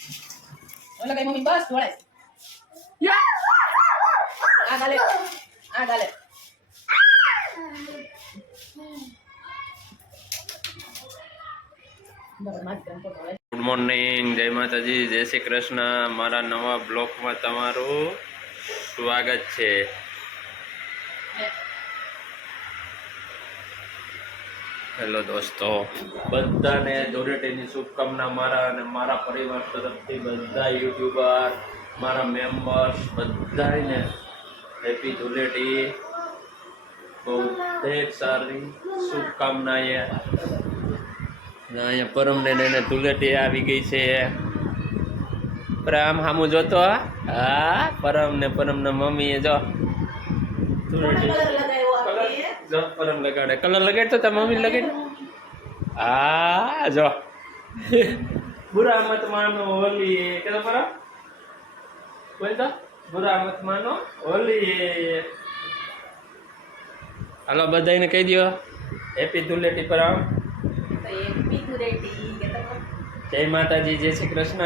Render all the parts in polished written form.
ઓલા કઈ મમ્મી બસ ઢોળાય આ ગાલે good morning, જય માતાજી, જય શ્રી કૃષ્ણ। મારા નવા બ્લોગમાં તમારું સ્વાગત છે। હેલો દોસ્તો, બધાને ધૂળેટીની શુભકામના મારા અને મારા પરિવાર તરફથી બધા યુટ્યુબર, મારા મેમ્બર્સ બધાને હેપી ધૂળેટી। બહુ સારી શુભકામનાએ। અહીંયા પરમને એને ધૂળેટી આવી ગઈ છે। પરમ સામું જોતો, હા પરમના મમ્મીએ જો પરમ લગાડે, કલર લગાડતો તા મમ્મી લગાડ। હા જો બુરા મત માનો હોલી કે તો પરમ બોલ તો બુરા મત માનો હોલી। હાલો બધાને કહી દો હેપી ધૂળેટી પરમ। જય માતાજી, જય શ્રી કૃષ્ણ।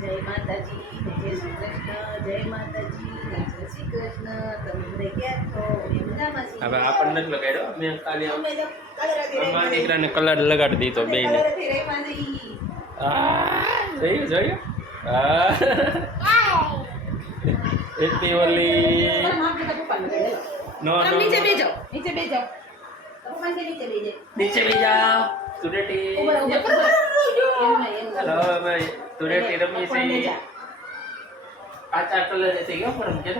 જય માતાજી, જય શ્રી કૃષ્ણ, જય માતાજી, જય શ્રી કૃષ્ણ। તમે ક્યાં છો? હવે આપણને નથી લગાડ્યો, મેં ખાલી મારા દીકરાને કલર લગાડી દીધો બેયને। જોયું હેપી હોલી। નો નીચે બેજો, નીચે બેજો, નીચે બેજા ધૂળેટી। હેલો ભાઈ, ધૂળેટી રમી છે। કાચા કલર થઈ ગયો પરમ કે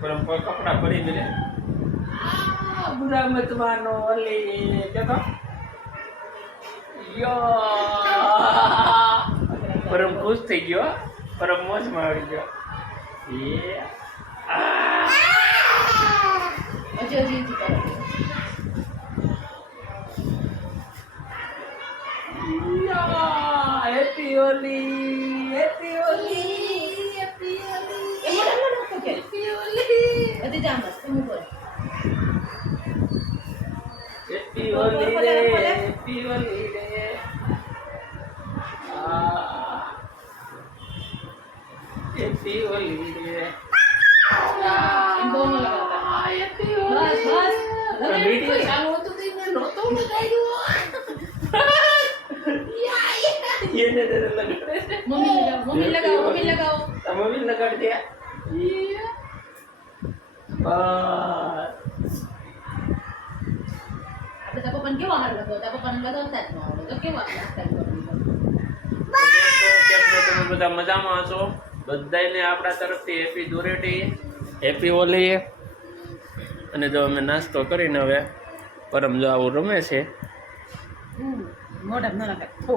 પરમ કોઈ કપડા ભરી દે। બુરા મત માનો ઓલી કે તો યો પરમ ખુશ થઈ ગયો, પરમ મોજમાં આવી ગયો। Happy Holi, happy Holi, happy Holi, happy Holi, બધી જામ બસ તું બોલ હેપી હોલી રે, હેપી હોલી રે। હેપી હોલી રે। इन दोनों लगाता હેપી હોલી। बस વિડિયો ચાલુ હતો તો મેં નહોતો લગાડ્યો। એને દે લગાડે। मम्मी लगाओ मम्मी लगाओ મમ્મી લગાડી દે। બસ આપણે તો પપ્પાને કેવા હાર લગાવતા, પપ્પાને લગાવતા જ ન આવડે તો કેવા નાસ્તા કરવી। કેમ છો તમે બધા મજામાં છો? બધાને આપણા તરફથી હેપી ધૂળેટી, હેપી હોલી। અને જો અમે નાસ્તો કરીને હવે પરમ જો આવું રમે છે। મોઢા ન લગાડ થો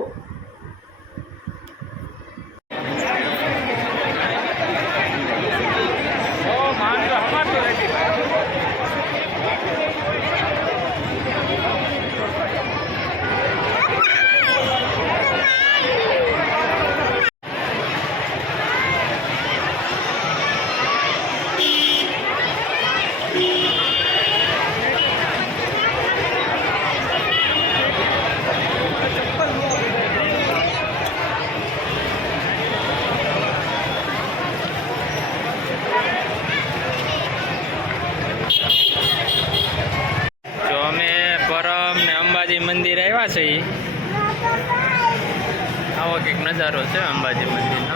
મંદિર આવ્યા છે। આવો કંઈક નજારો છે અંબાજી મંદિરનો।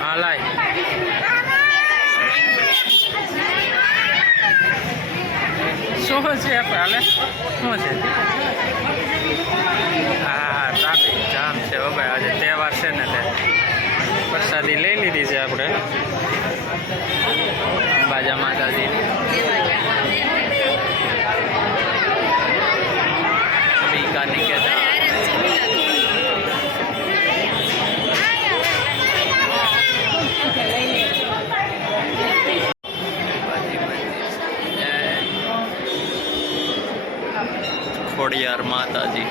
હા લાય શું છે હાલે શું છે? હા ટ્રાફિક જામ છે હો ભાઈ, આજે તહેવાર છે ને તે પ્રસાદી લઈ લીધી છે આપણે બાજા માતાજી। બીકાની કહેતા ખોડિયાર માતાજી।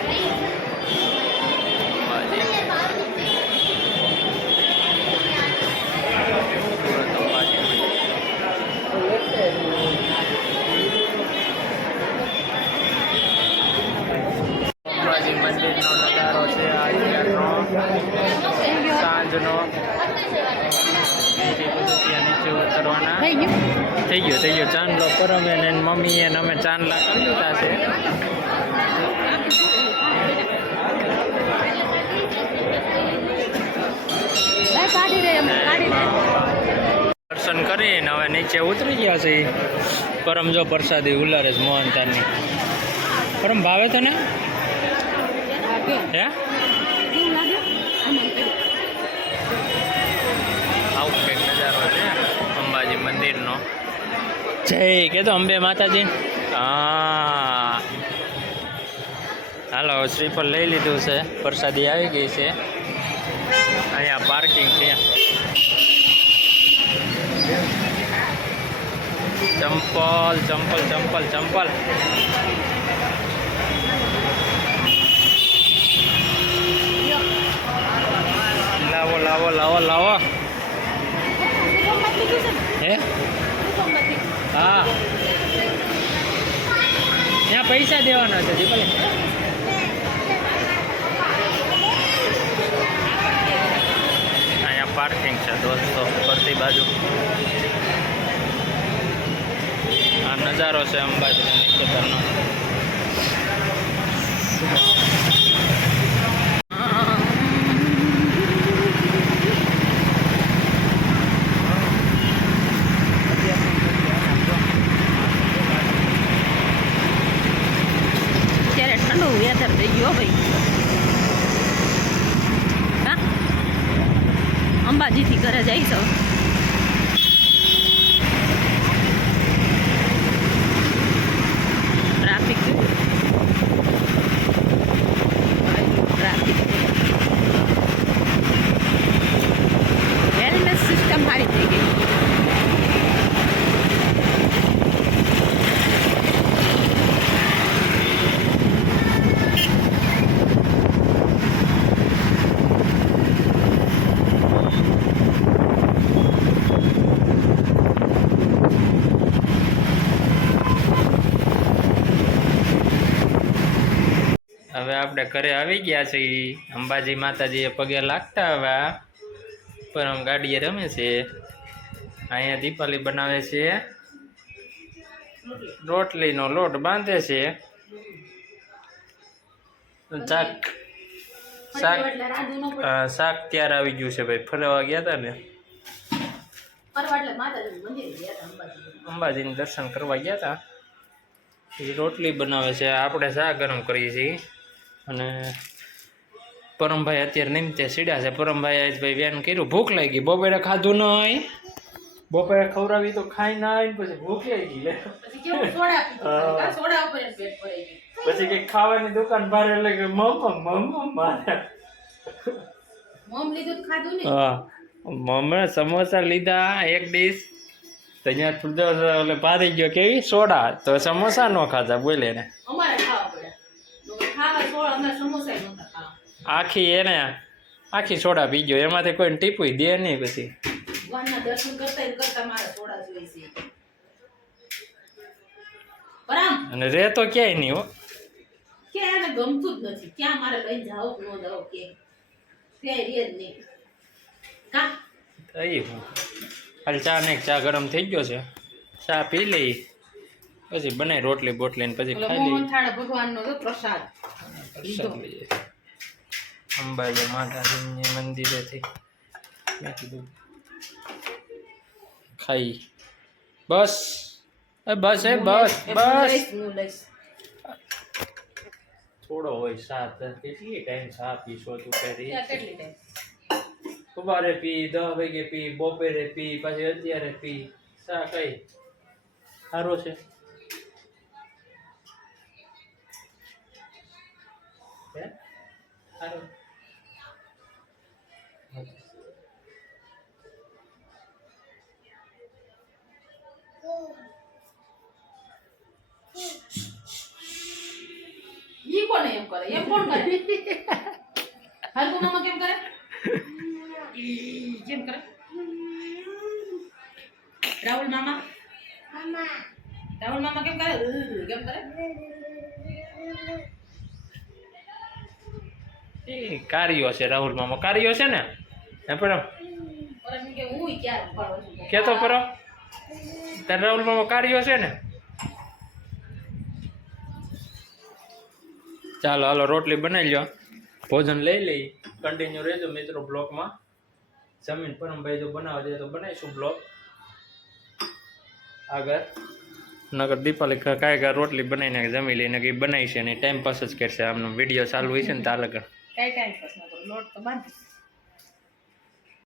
થઈ ગયો ચાંદલો પરમે ને મમ્મી અને અમે ચાંદલા કરી દીધા છે. દર્શન કરીને હવે નીચે ઉતરી ગયા છે. પરમ જો પ્રસાદી ઉલારે છે મોહનતાની. પરમ ભાવે તો ને હે આવું કંઈક નજારો છે અંબાજી મંદિરનો. જય કે તો અંબે માતાજી. હા હાલો શ્રીફળ લઈ લીધું છે. પ્રસાદી આવી ગઈ છે. અહીંયા પાર્કિંગ છે. ચંપલ લાવો હે હા ત્યાં પૈસા દેવાના છે જી ભલે. અહીંયા પાર્કિંગ છે દોસ્તો ફરતી બાજુ. આ નજારો છે અંબાજી નીચેતરનો. વેધર થઈ ગયો ભાઈ. હા અંબાજીથી ઘરે જઈશ હવે. ટ્રાફિક વેલનેસ સિસ્ટમ સારી થઈ ગઈ. હવે આપણે ઘરે આવી ગયા છીએ. અંબાજી માતાજીએ પગે લાગતા આવ્યા. પરમ ગાડીએ રમે છે. અહીંયા દીપાલી બનાવે છે. રોટલીનો લોટ બાંધે છે. શાક ત્યાર આવી ગયું છે ભાઈ. ફરવા ગયા હતા ને અંબાજીને દર્શન કરવા ગયા હતા. એ રોટલી બનાવે છે. આપણે શા ગરમ કરીએ છીએ. અને પરમભાઈ અત્યારે નિમતે સીડ્યા છે. પરમભાઈ આજ ભાઈ વેન કર્યું. ભૂખ લાગી. બપોરે ખાધું નહીં. બપોરે ખવડાવી તો ખાઈ ના આવી. પછી ભૂખ લાગી પછી કઈક ખાવાની દુકાન બહાર એટલે કે મમ્મી સમોસા લીધા એક ડીશ. તો અહીંયા થોડો પારી ગયો કેવી સોડા. તો સમોસા નો ખાધા બોલે ને આખી એને આખી સોડા પી ગયો. એમાંથી કોઈ ટીપું દે નહીં. પછી અને રે તો ક્યાંય નહીં હો. ગમતું જ નથી. ક્યાં મારે લઈ જાવ ન જાવ કે ક્યાંય રે જ નહીં. થઈ હાલ ચા ને ચા ગરમ થઈ ગયો છે. ચા પી લઈ પછી બનાવી રોટલી બોટલી પછી ખાઈ લઈ. ભગવાનનો પ્રસાદ લઈએ અંબાજી માતાજીની મંદિરેથી. મેં કીધું ખાઈ બસ બસ થોડો હોય સાત. કેટલી ટાઈમ ચા પીશો તું? કરી સવારે પી, 10 વાગે પી, બપોરે પી, પછી અત્યારે પી. ચા કઈ સારો છે? સારો ઈ કોને એમ કરે? એમ કોણ કરે? હરકુ મામા કેમ કરે? કેમ કરે? રાહુલ મામા કેમ કરે? કેમ કરે? એ કાર્યો છે. રાહુલ મામા કાર્યો છે ને. હે પરમ કે હું ક્યારે ઉપાડો છું કે તો પરમ તારે રાહુલમાં કાર્યો છે ને? ચાલો હાલો રોટલી બનાવી લ્યો, ભોજન લઈ લઈ. કન્ટિન્યુ રહેજો મિત્રો બ્લોકમાં. જમીન પરમભાઈ જો બનાવવા દે તો બનાવીશું બ્લોક આગળ. નગર દીપાલી કાંઈ રોટલી બનાવીને જમી લઈને કંઈ બનાવી છે ને ટાઈમ પાસ જ કરશે. આમનો વિડીયો ચાલુ હોય છે ને તાર લગન કઈ ટાઈમ પાસ ના કરું, લોટ તો બાંધીશ.